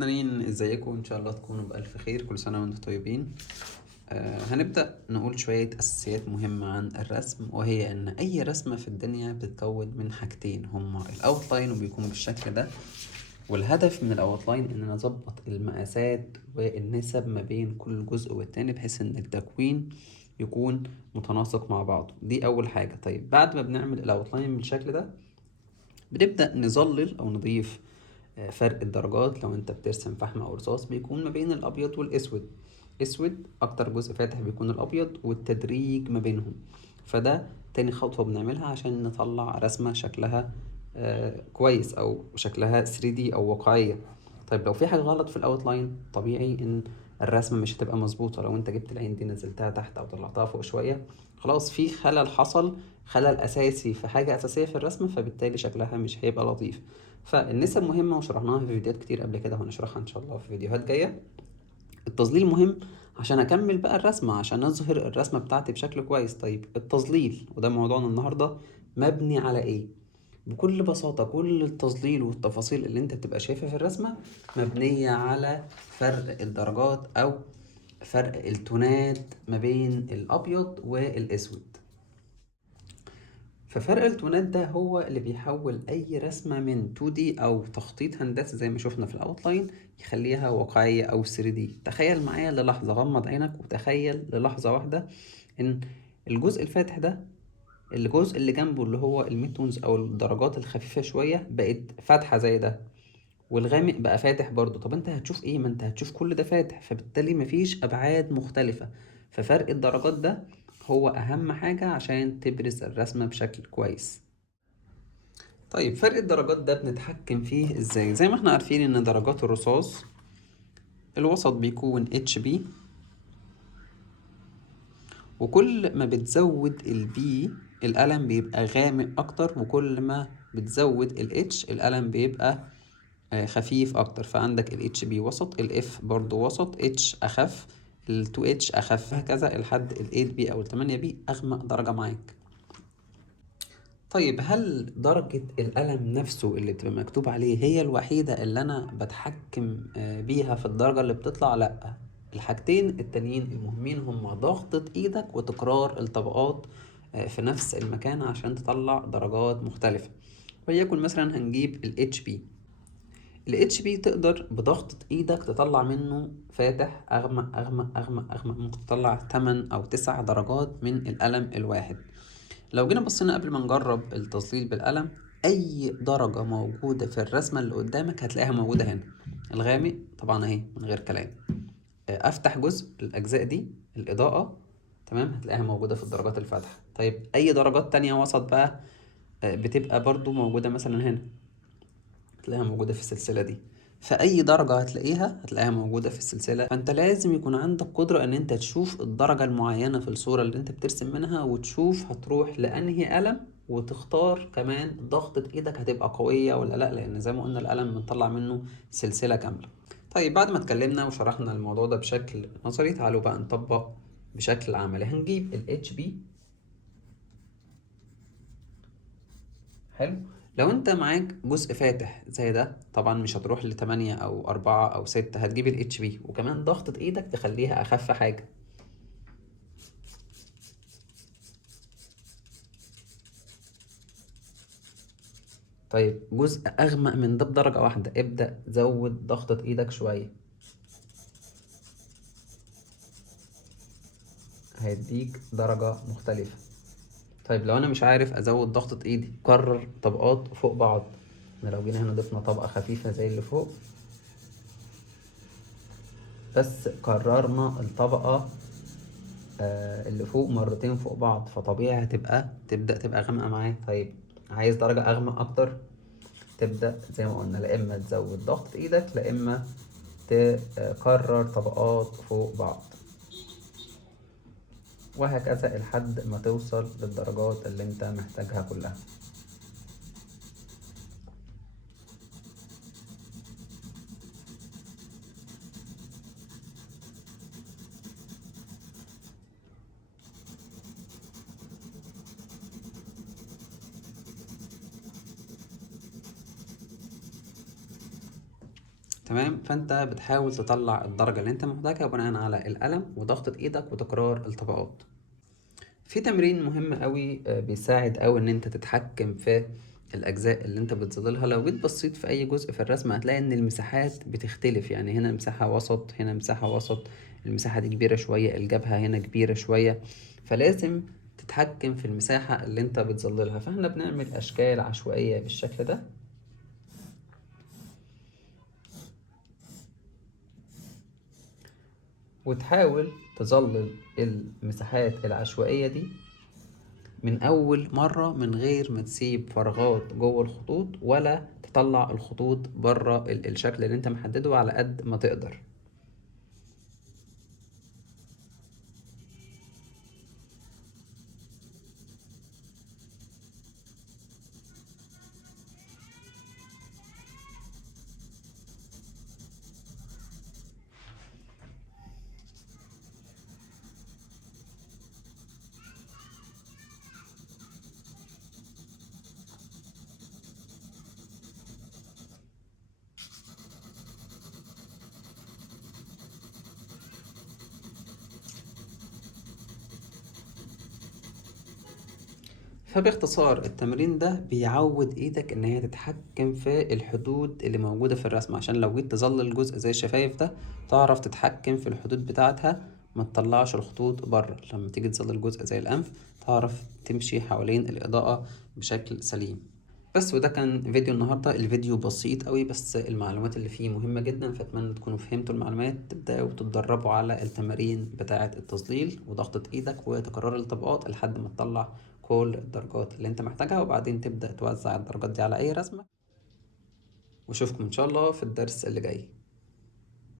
فنانين، ازيكم؟ ان شاء الله تكونوا بألف خير. كل سنة وانتم طيبين. هنبدأ نقول شوية أساسيات مهمة عن الرسم، وهي إن أي رسمة في الدنيا بتتكون من حاجتين، هما الأوتلاين وبيكون بالشكل ده، والهدف من الأوتلاين إن نظبط المقاسات والنسب ما بين كل جزء والتاني بحيث إن التكوين يكون متناسق مع بعضه. دي أول حاجة. طيب بعد ما بنعمل الأوتلاين بالشكل ده بنبدأ نظلل أو نضيف فرق الدرجات. لو انت بترسم فحم او رصاص بيكون ما بين الابيض والاسود، اسود اكتر جزء فاتح بيكون الابيض، والتدريج ما بينهم. فده تاني خطوة بنعملها عشان نطلع رسمة شكلها كويس او شكلها 3D او واقعية. طيب لو في حاجة غلط في الاوتلاين طبيعي ان الرسمة مش هتبقى مظبوطة. لو انت جبت العين دي نزلتها تحت او طلعتها فوق شوية، خلاص في خلل حصل، خلل اساسي في حاجة اساسية في الرسمة، فبالتالي شكلها مش هيبقى لطيف. فالنسب مهمة وشرحناها في فيديوهات كتير قبل كده، وهنشرحها ان شاء الله في فيديوهات جاية. التظليل مهم عشان اكمل بقى الرسمة، عشان اظهر الرسمة بتاعتي بشكل كويس. طيب التظليل وده موضوعنا النهاردة مبني على ايه؟ بكل بساطة كل التظليل والتفاصيل اللي انت بتبقى شايفها في الرسمة مبنية على فرق الدرجات او فرق التونات ما بين الابيض والاسود. ففرق التونات ده هو اللي بيحول أي رسمة من 2D أو تخطيط هندسي زي ما شفنا في الأوتلاين يخليها واقعية أو 3D. تخيل معايا للحظة، غمض عينك وتخيل للحظة واحدة إن الجزء الفاتح ده، الجزء اللي جنبه اللي هو الميتونز أو الدرجات الخفيفة شوية بقت فاتحة زي ده، والغامق بقى فاتح برضه. طب انت هتشوف ايه؟ ما انت هتشوف كل ده فاتح، فبالتالي مفيش ابعاد مختلفة. ففرق الدرجات ده هو اهم حاجة عشان تبرز الرسمة بشكل كويس. طيب فرق الدرجات ده بنتحكم فيه ازاي؟ زي ما احنا عارفين ان درجات الرصاص الوسط بيكون HB، وكل ما بتزود البي القلم بيبقى غامق اكتر، وكل ما بتزود الاتش القلم بيبقى خفيف اكتر. فعندك ال HB وسط، ال F برضو وسط، H اخف، ال 2H اخف، هكذا لحد ال 8B او ال 8B اغمق درجة معاك. طيب هل درجة القلم نفسه اللي بتبقى مكتوب عليه هي الوحيدة اللي أنا بتحكم بيها في الدرجة اللي بتطلع؟ لأ، الحاجتين التانيين المهمين هما ضغطة إيدك وتكرار الطبقات في نفس المكان عشان تطلع درجات مختلفة. وليكن مثلا هنجيب ال HP. ال HP تقدر بضغطة إيدك تطلع منه فاتح أغمق أغمق أغمق أغمق، ممكن تطلع 8 أو 9 درجات من القلم الواحد. لو جينا بصينا قبل ما نجرب التظليل بالقلم، اي درجة موجودة في الرسمة اللي قدامك هتلاقيها موجودة هنا. الغامق طبعا اهي من غير كلام، افتح جزء الاجزاء دي الاضاءة تمام هتلاقيها موجودة في الدرجات الفاتحة. طيب اي درجات تانية وسط بقى بتبقى برضو موجودة مثلا هنا، هتلاقيها موجودة في السلسلة دي. فأي درجة هتلاقيها موجودة في السلسلة. فأنت لازم يكون عندك قدرة إن أنت تشوف الدرجة المعينة في الصورة اللي أنت بترسم منها، وتشوف هتروح لأنهي قلم، وتختار كمان ضغطة إيدك هتبقى قوية ولا لأ، لأن زي ما قلنا القلم بنطلع منه سلسلة كاملة. طيب بعد ما اتكلمنا وشرحنا الموضوع ده بشكل نظري، تعالوا بقى نطبق بشكل عملي. هنجيب ال HB. حلو. لو انت معاك جزء فاتح زي ده طبعا مش هتروح لتمانية او اربعة او ستة، هتجيب ال HB وكمان ضغطة ايدك تخليها اخف حاجة. طيب جزء اغمق من ده بدرجة واحدة، ابدأ زود ضغطة ايدك شوية، هيديك درجة مختلفة. طيب لو انا مش عارف ازود ضغطة ايدي، كرر طبقات فوق بعض. احنا لو جينا هنا ضفنا طبقة خفيفة زي اللي فوق، بس كررنا الطبقة اللي فوق مرتين فوق بعض، فطبيعي تبدأ تبقى غامقة معاك. طيب عايز درجة أغمق أكتر، تبدأ زي ما قلنا لا إما تزود ضغط إيدك، لا إما تكرر طبقات فوق بعض، وهكذا لحد ما توصل للدرجات اللي انت محتاجها كلها. تمام. فانت بتحاول تطلع الدرجة اللي انت محتاجها بناء على القلم وضغطة ايدك وتكرار الطبقات. في تمرين مهم قوي بيساعد قوي ان انت تتحكم في الاجزاء اللي انت بتظللها. لو جيت بصيت في اي جزء في الرسمة هتلاقي ان المساحات بتختلف، يعني هنا مساحة وسط، هنا مساحة وسط، المساحة دي كبيرة شوية، الجبهة هنا كبيرة شوية. فلازم تتحكم في المساحة اللي انت بتظللها. فاحنا بنعمل اشكال عشوائية بالشكل ده، وتحاول تظلل المساحات العشوائية دي من أول مرة من غير ما تسيب فراغات جوه الخطوط ولا تطلع الخطوط بره الشكل اللي انت محدده على قد ما تقدر. فباختصار التمرين ده بيعود ايدك ان هي تتحكم في الحدود اللي موجودة في الرسمة، عشان لو جيت تظلل جزء زي الشفايف ده تعرف تتحكم في الحدود بتاعتها، ما تطلعش الخطوط بره. لما تيجي تظلل جزء زي الانف تعرف تمشي حوالين الاضاءة بشكل سليم. بس وده كان فيديو النهاردة. الفيديو بسيط قوي بس المعلومات اللي فيه مهمة جدا، فأتمنى تكونوا فهمتوا المعلومات، تبدأوا تتدربوا على التمارين بتاعة التظليل وضغطة ايدك وتكرار الطبقات لحد ما تطلع كل الدرجات اللي انت محتاجها، وبعدين تبدأ توزع الدرجات دي على أي رسمة. واشوفكم إن شاء الله في الدرس اللي جاي.